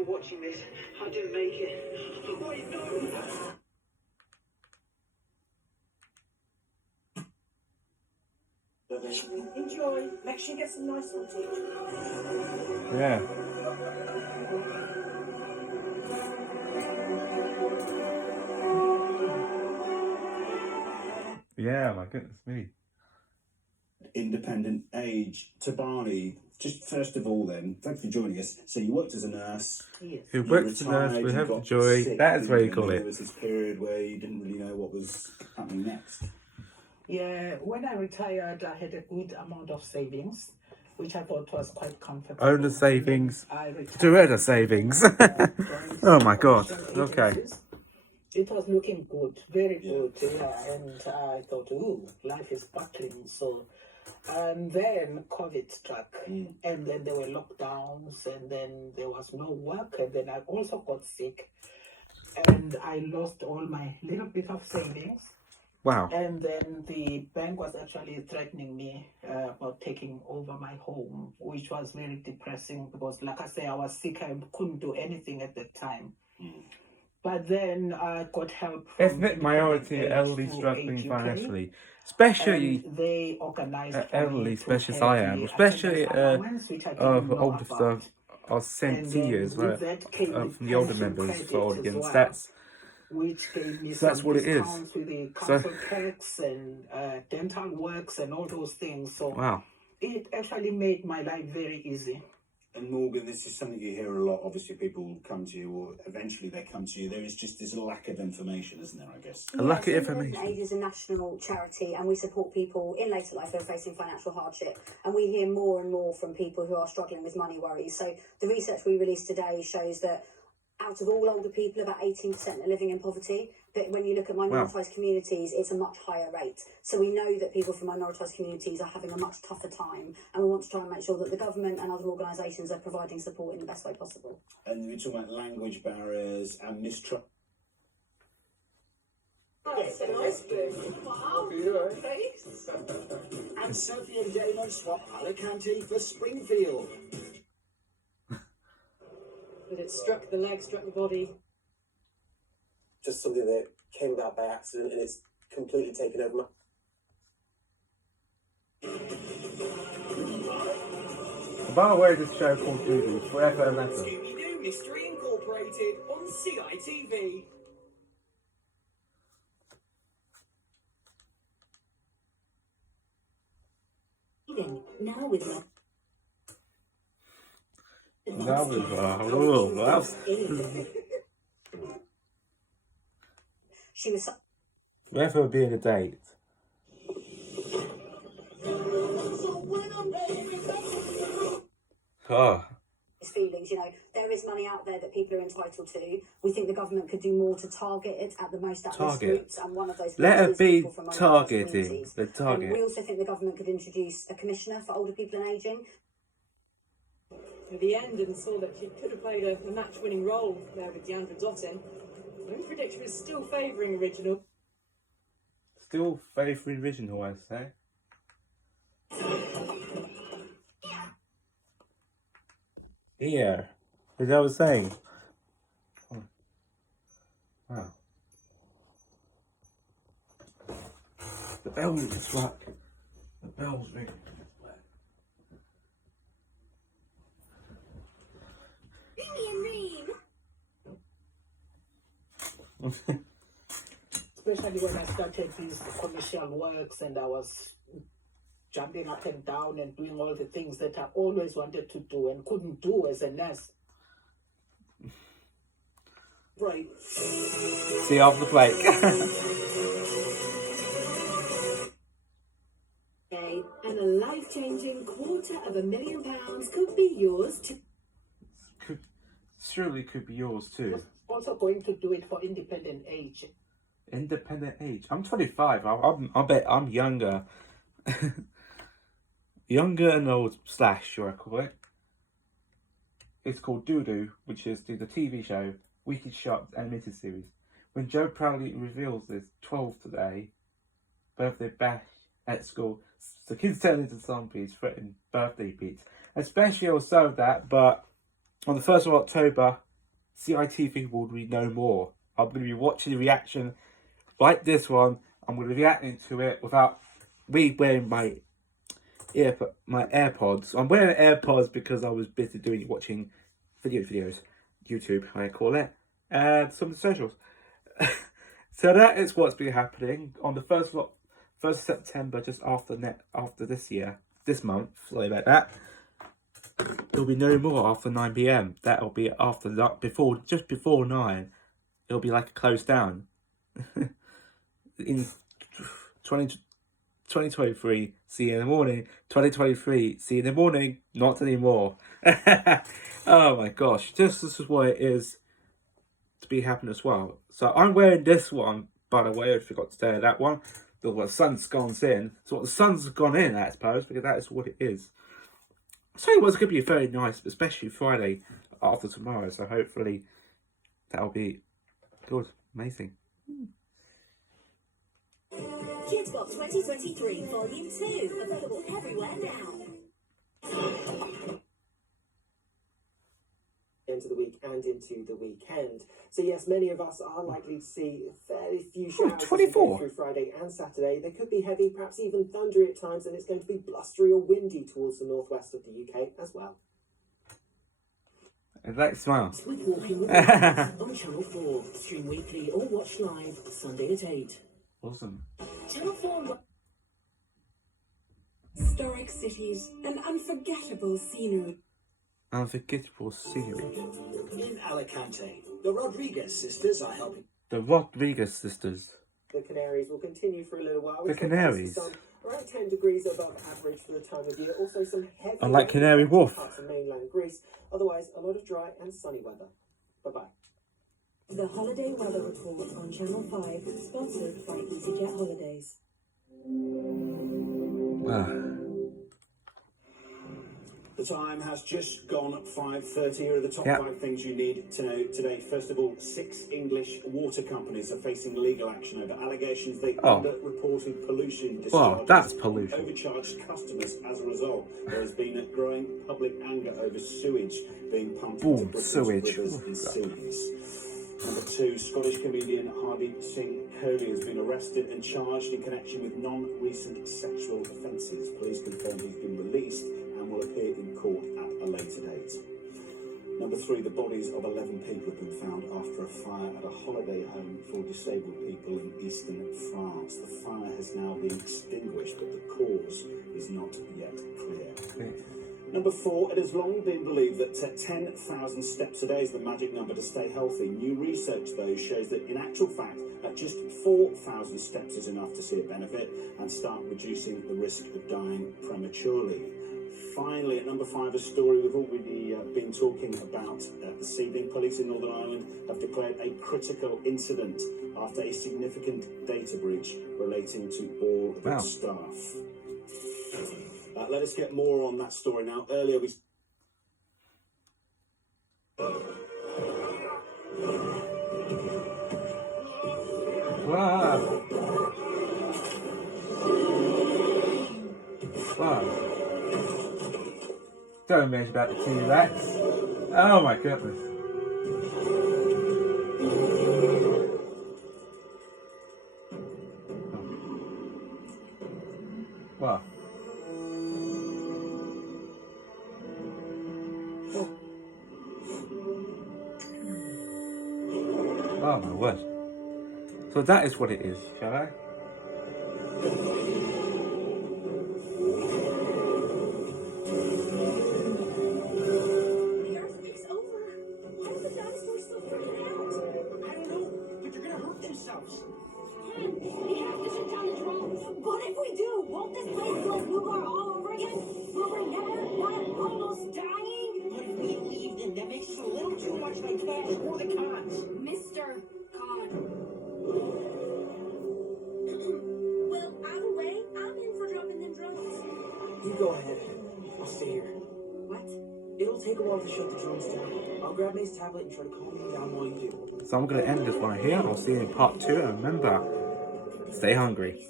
you're watching this, I didn't make it. Oh, wait, no! Enjoy. Make sure you get some nice water. Yeah. Yeah, my goodness me. Independent age. Tabani, just first of all then, thanks for joining us. So you worked as a nurse. Yes. Who You worked as a nurse, retired, we you have the got joy. sick, That is what you didn't call There it. was this period where you didn't really know what was happening next. Yeah, when I retired, I had a good amount of savings, which I thought was quite comfortable. Own the savings. I retired. To earn the savings. Oh my God. Okay. It was looking good, very good, yeah. And I thought, ooh, life is sparkling. So, and then COVID struck, and then there were lockdowns, and then there was no work, and then I also got sick, and I lost all my little bit of savings. Wow. And then the bank was actually threatening me about taking over my home, which was very depressing because, like I say, I was sick. I couldn't do anything at that time. But then I got help from Ethnic minority, elderly, through struggling Age UK, financially. Especially and they organized for elderly, me to especially as have I am. the Especially attendance allowance, which I didn't of know older about. stuff. Are sent And to then you as well. with that came the From the older pension members credit for audience. as well, That's which gave me So that's some what it is. discounts with the So- council tax and dental works and all those things. So wow. it actually made my life very easy. And Morgan, this is something you hear a lot. Obviously, people come to you, or eventually they come to you. There is just this lack of information, isn't there, I guess? A lack of Independent information. Age is a national charity, and we support people in later life who are facing financial hardship. And we hear more and more from people who are struggling with money worries. So the research we released today shows that out of all older people, about 18% are living in poverty. But when you look at minoritised communities, it's a much higher rate. So we know that people from minoritised communities are having a much tougher time, and we want to try and make sure that the government and other organisations are providing support in the best way possible. And we're talking about language barriers and mistrust. That's a nice booth. Wow, face. And Sophie and Damon swap Alicante for Springfield. But it struck the leg, struck the body. Just something that came about by accident, and it's completely taken over my... By the way, this show called Doodoo, forever and ever. Scooby-Doo Mystery Incorporated on CITV. Now with my... That was that's She was... forever being a date. Oh. feelings, you know, there is money out there that people are entitled to. We think the government could do more to target it at the most at-risk groups, and one of those Let groups it is be people from minority targeting. communities. The target. We also think the government could introduce a commissioner for older people and ageing. At the end, and saw that she could have played a match-winning role there with Deandra Dottin. My prediction is still favouring original. Still favouring original, I say. Here, as I was saying. Oh. Wow. The bells are struck. The bells ring. Especially when I started these commercial works and I was jumping up and down and doing all the things that I always wanted to do and couldn't do as a nurse. Right. See you off the plate. And a life-changing £250,000 could be yours too. Surely could be yours too. Also going to do it for independent age. Independent age. I'm 25. I bet I'm younger. Younger and old slash, sure I call it. It's called Doodoo, which is the TV show, Wicked Shots animated series. When Joe proudly reveals his 12 today, birthday bash at school, the kids turn into zombies, threatening birthday beats. Especially also that, but on the 1st of October, CITV will be no more. I'm going to be watching the reaction like this one. I'm going to be reacting to it without me wearing my AirPods. I'm wearing AirPods because I was busy watching videos, YouTube, how I call it, and some of the socials. So that is what's been happening on the 1st of September, just after this month. Sorry about that. There'll be no more after 9 p.m. That'll be just before 9. It'll be like a close down. In 2023, see you in the morning. 2023, see you in the morning. Not anymore. Oh my gosh, this is what it is to be happening as well. So I'm wearing this one, by the way. I forgot to say that one. The sun's gone in. So what the sun's gone in, I suppose, because that is what it is. So it was going to be very nice, especially Friday after tomorrow. So hopefully that'll be good, amazing. Kids Box 2023 Volume 2, available everywhere now. Into the week and into the weekend. So yes, many of us are likely to see fairly few showers 24 through Friday and Saturday. They could be heavy, perhaps even thundery at times, and it's going to be blustery or windy towards the northwest of the UK as well. And that smile. Sleepwalking with Williams on Channel 4. Stream weekly or watch live Sunday at 8. Awesome. Channel 4. Historic cities and unforgettable scenery. Unforgettable scenery. In Alicante, the Rodriguez sisters are helping. The Rodriguez sisters. The Canaries will continue for a little while. The Canaries. Around 10 degrees above average for the time of year. Also some heavy Unlike Canary Wharf. parts of mainland Greece. Otherwise, a lot of dry and sunny weather. Bye-bye. The Holiday Weather Report on Channel 5, sponsored by EasyJet Holidays. The time has just gone 5:30. Here are the top 5 things you need to know today. First of all, 6 English water companies are facing legal action over allegations they underreported pollution discharges. That's pollution. Overcharged customers as a result. There has been a growing public anger over sewage being pumped into Britain's rivers and seas. Number 2, Scottish comedian Hardy Singh Kohli has been arrested and charged in connection with non-recent sexual offences. Police confirm he's been released and will appear in court at a later date. Number 3, the bodies of 11 people have been found after a fire at a holiday home for disabled people in eastern France. The fire has now been extinguished, but the cause is not yet clear. Number 4, it has long been believed that 10,000 steps a day is the magic number to stay healthy. New research, though, shows that in actual fact, just 4,000 steps is enough to see a benefit and start reducing the risk of dying prematurely. Finally, at number 5, a story we've already been talking about this evening. Police in Northern Ireland have declared a critical incident after a significant data breach relating to all of its staff. Let us get more on that story now. Earlier we... Wow. Don't mention about the T-Rex. Oh my goodness. Wow. Oh my word. So that is what it is, shall I? The earthquake's over. How are the dinosaurs still freaking out? I don't know, but they're gonna hurt themselves. Ken, we have to shut down the drones. But if we do, won't this place go Boobar all over again? Will we never not almost dying? But if we leave, then that makes us a little too much like Cash or the Cons. Mr. Con. Well, either way, I'm in for dropping them drones. You go ahead. I'll stay here. What? It'll take a while to shut the drones down. I'll grab May's tablet and try to calm them down while you do. So I'm going to end this one here. I'll see you in part 2. And remember, stay hungry.